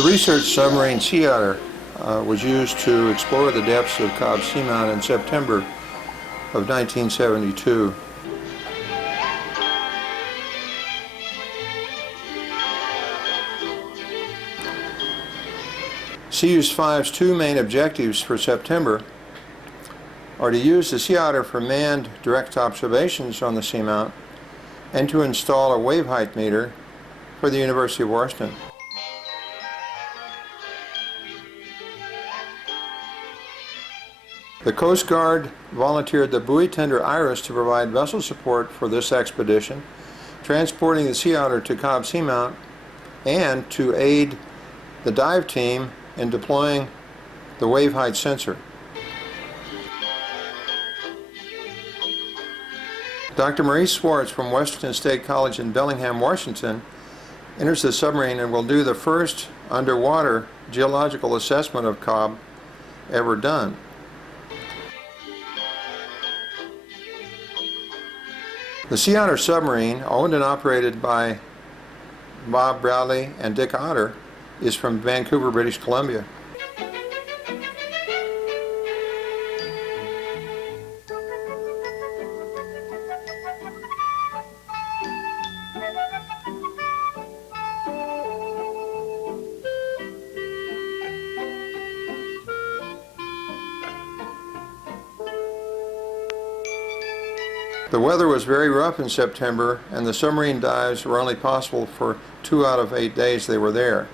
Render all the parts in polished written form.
The research Submarine Sea Otter was used to explore the depths of Cobb Seamount in September of 1972. CUS-5's two main objectives for September are to use the Sea Otter for manned direct observations on the seamount and to install a wave height meter for the University of Washington. The Coast Guard volunteered the buoy tender Iris to provide vessel support for this expedition, transporting the Sea Otter to Cobb Seamount and to aid the dive team in deploying the wave height sensor. Dr. Maurice Swartz from Washington State College in Bellingham, Washington, enters the submarine and will do the first underwater geological assessment of Cobb ever done. The Sea Otter submarine, owned and operated by Bob Bradly and Dick Otter, is from Vancouver, British Columbia. The weather was very rough in September, and the submarine dives were only possible for 2 out of 8 days they were there.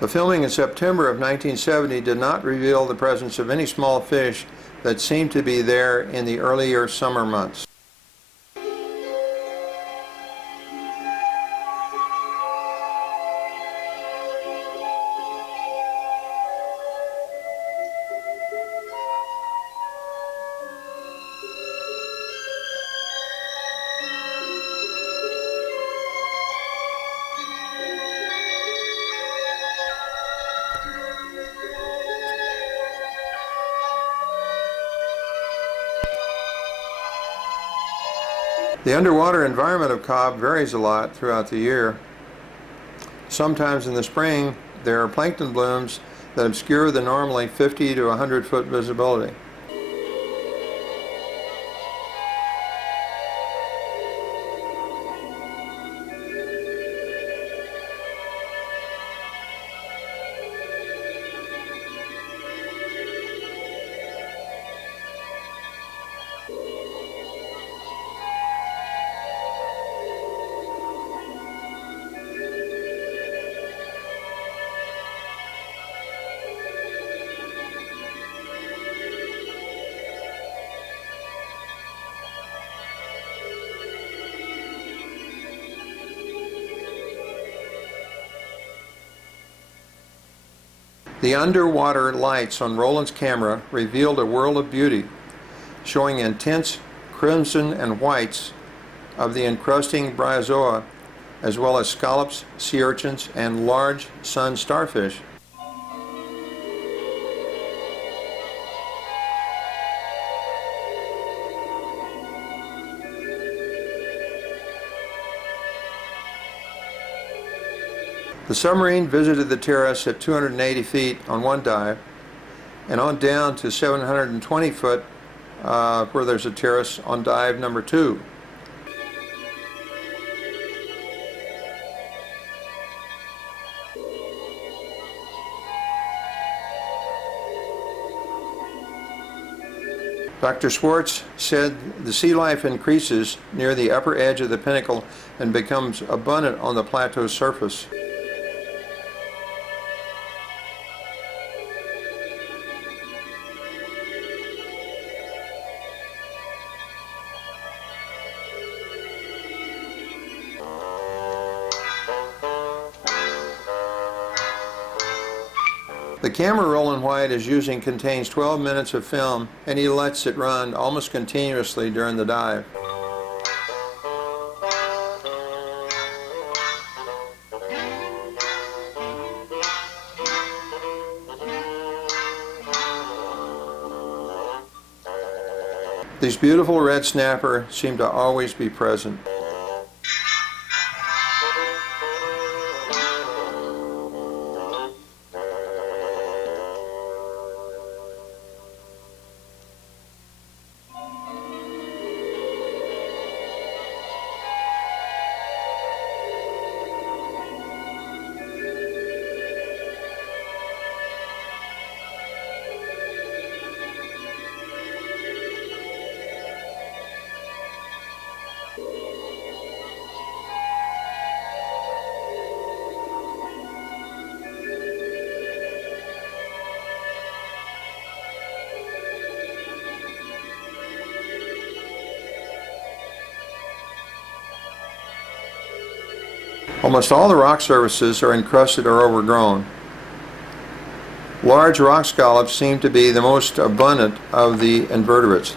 The filming in September of 1970 did not reveal the presence of any small fish that seemed to be there in the earlier summer months. The underwater environment of Cobb varies a lot throughout the year. Sometimes in the spring there are plankton blooms that obscure the normally 50 to 100 foot visibility. The underwater lights on Roland's camera revealed a world of beauty, showing intense crimson and whites of the encrusting bryozoa, as well as scallops, sea urchins, and large sun starfish. The submarine visited the terrace at 280 feet on one dive and on down to 720 foot where there's a terrace on dive number 2. Dr. Schwartz said the sea life increases near the upper edge of the pinnacle and becomes abundant on the plateau's surface. The camera Roland White is using contains 12 minutes of film, and he lets it run almost continuously during the dive. These beautiful red snapper seem to always be present. Almost all the rock surfaces are encrusted or overgrown. Large rock scallops seem to be the most abundant of the invertebrates.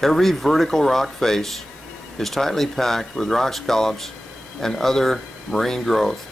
Every vertical rock face is tightly packed with rock scallops and other marine growth.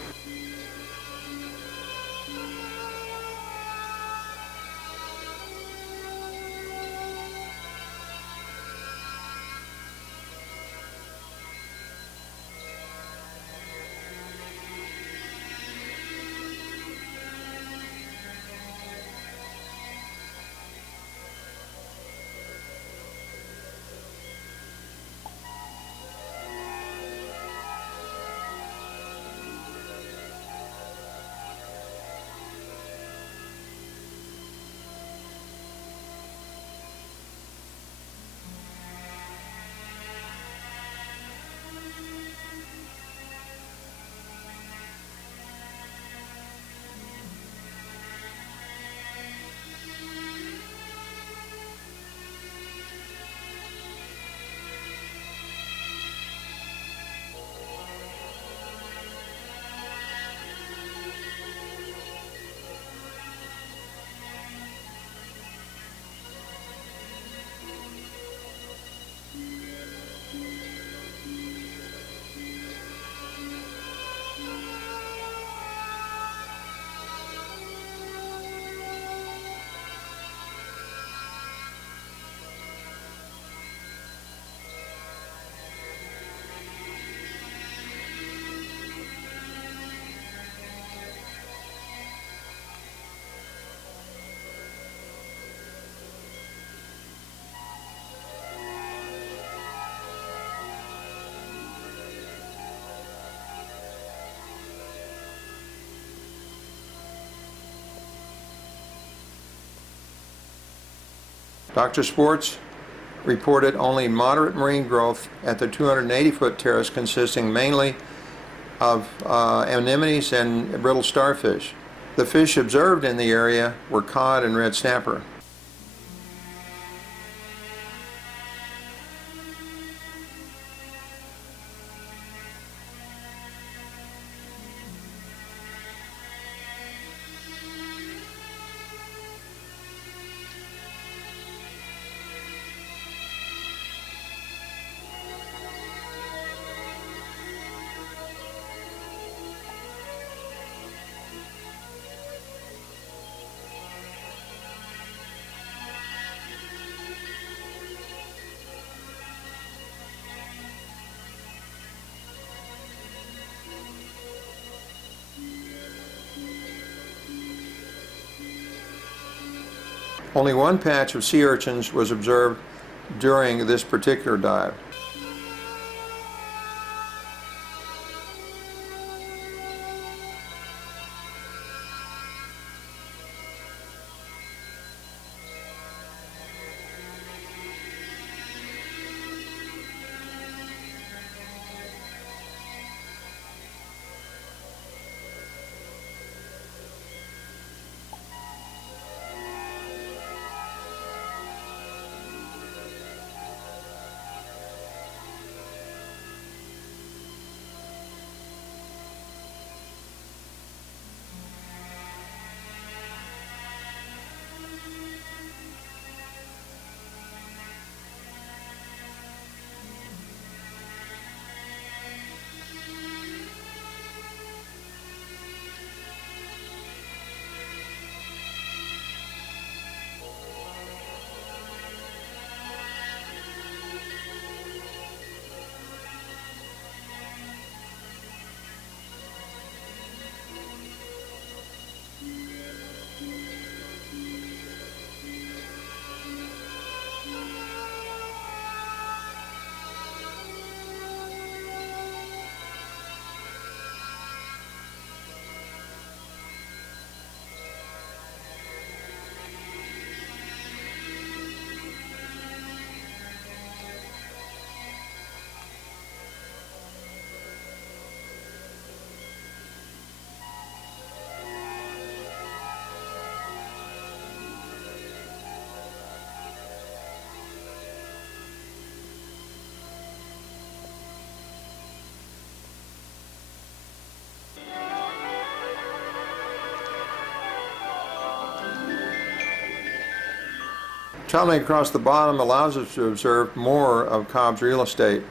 Dr. Schwartz reported only moderate marine growth at the 280-foot terrace, consisting mainly of anemones and brittle starfish. The fish observed in the area were cod and red snapper. Only one patch of sea urchins was observed during this particular dive. Traveling across the bottom allows us to observe more of Cobb's real estate.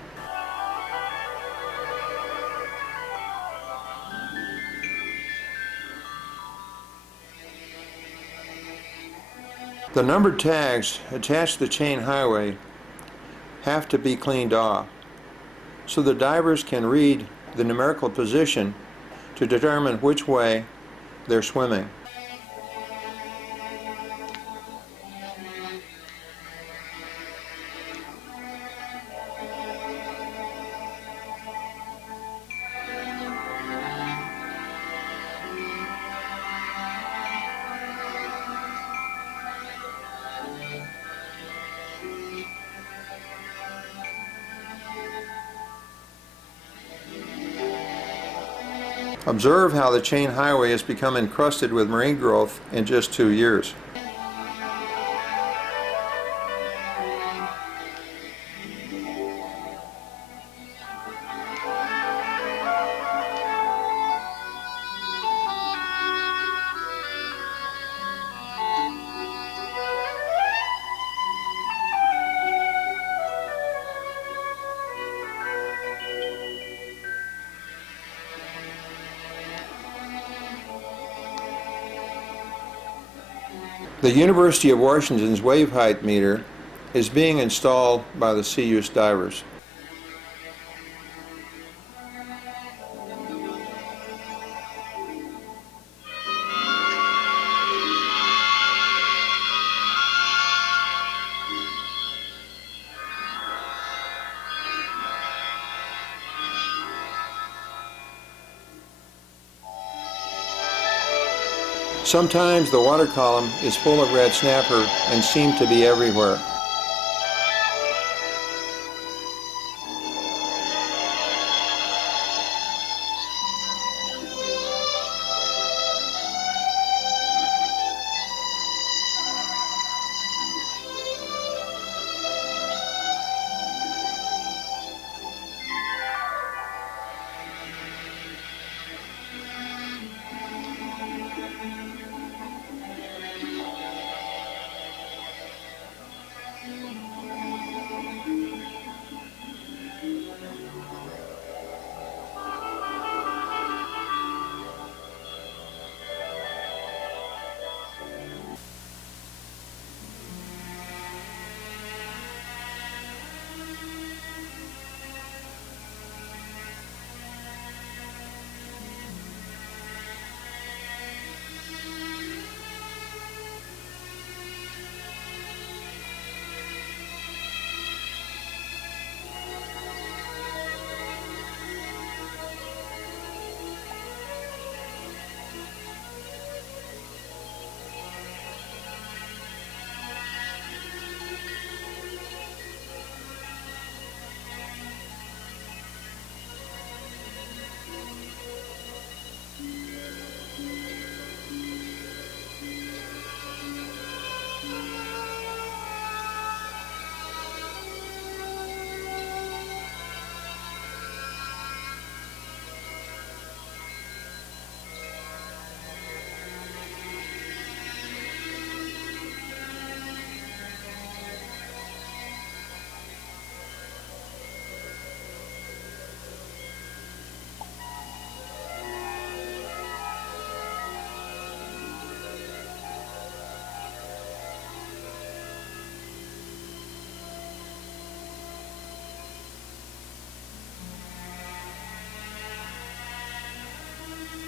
The numbered tags attached to the chain highway have to be cleaned off, so the divers can read the numerical position to determine which way they're swimming. Observe how the chain highway has become encrusted with marine growth in just 2 years. The University of Washington's wave height meter is being installed by the CUS divers. Sometimes the water column is full of red snapper and seem to be everywhere.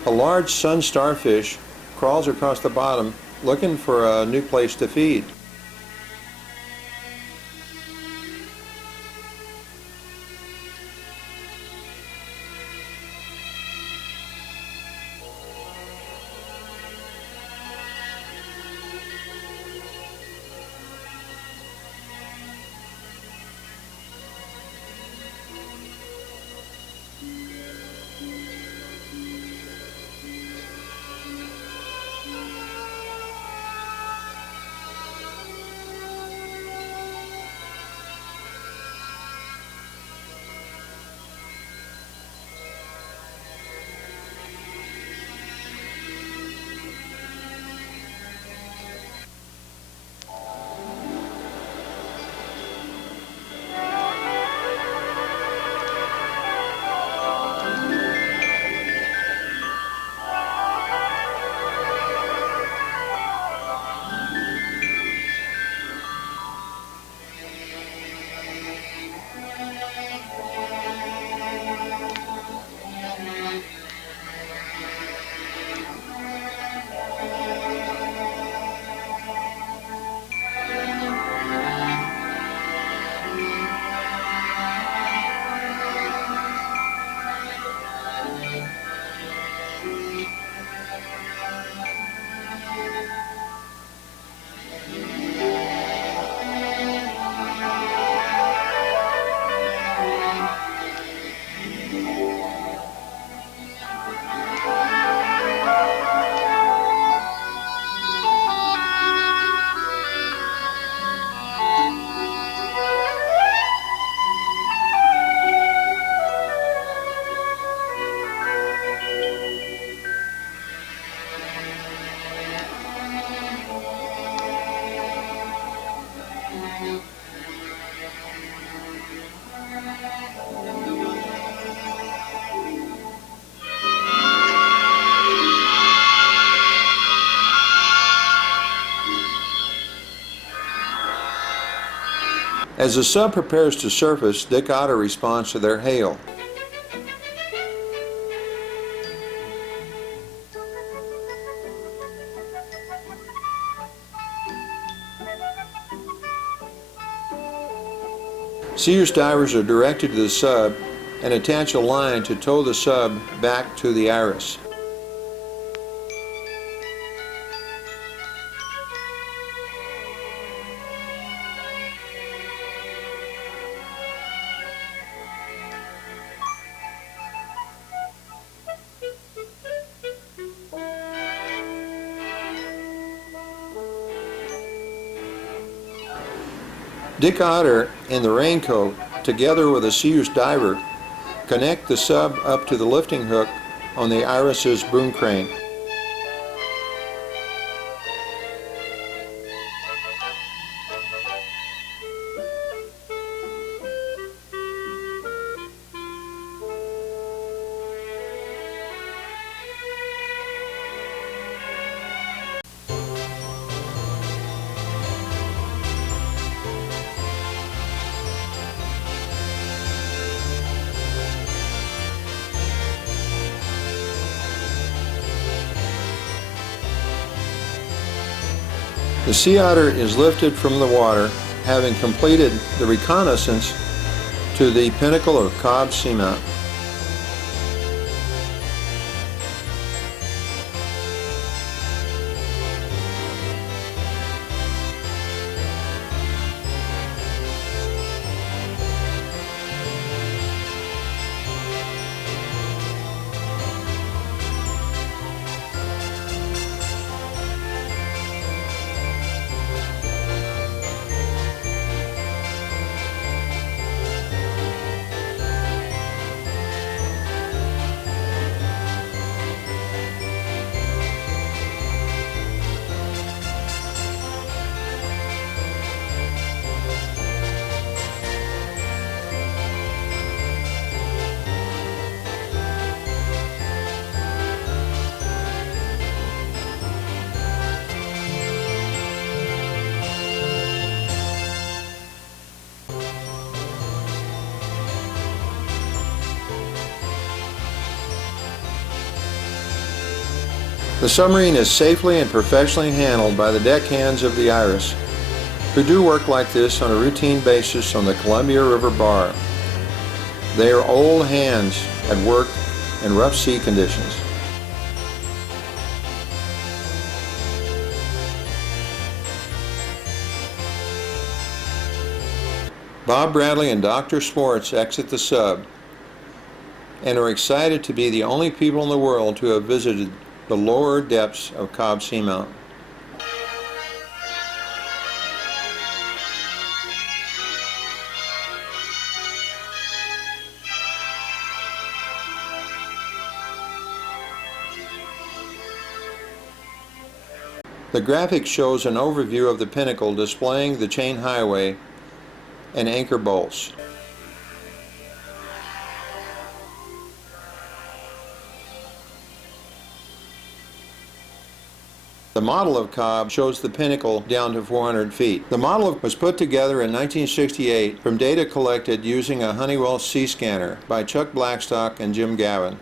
A large sun starfish crawls across the bottom looking for a new place to feed. As the sub prepares to surface, Dick Otter responds to their hail. Sea Use divers are directed to the sub and attach a line to tow the sub back to the iris. Dick Otter in the raincoat, together with a Sea Use diver, connect the sub up to the lifting hook on the iris's boom crane. The Sea Otter is lifted from the water, having completed the reconnaissance to the pinnacle of Cobb Seamount. The submarine is safely and professionally handled by the deckhands of the Iris, who do work like this on a routine basis on the Columbia River Bar. They are old hands at work in rough sea conditions. Bob Bradley and Dr. Schwartz exit the sub and are excited to be the only people in the world to have visited the lower depths of Cobb Seamount. The graphic shows an overview of the pinnacle displaying the chain highway and anchor bolts. The model of Cobb shows the pinnacle down to 400 feet. The model was put together in 1968 from data collected using a Honeywell sea scanner by Chuck Blackstock and Jim Gavin.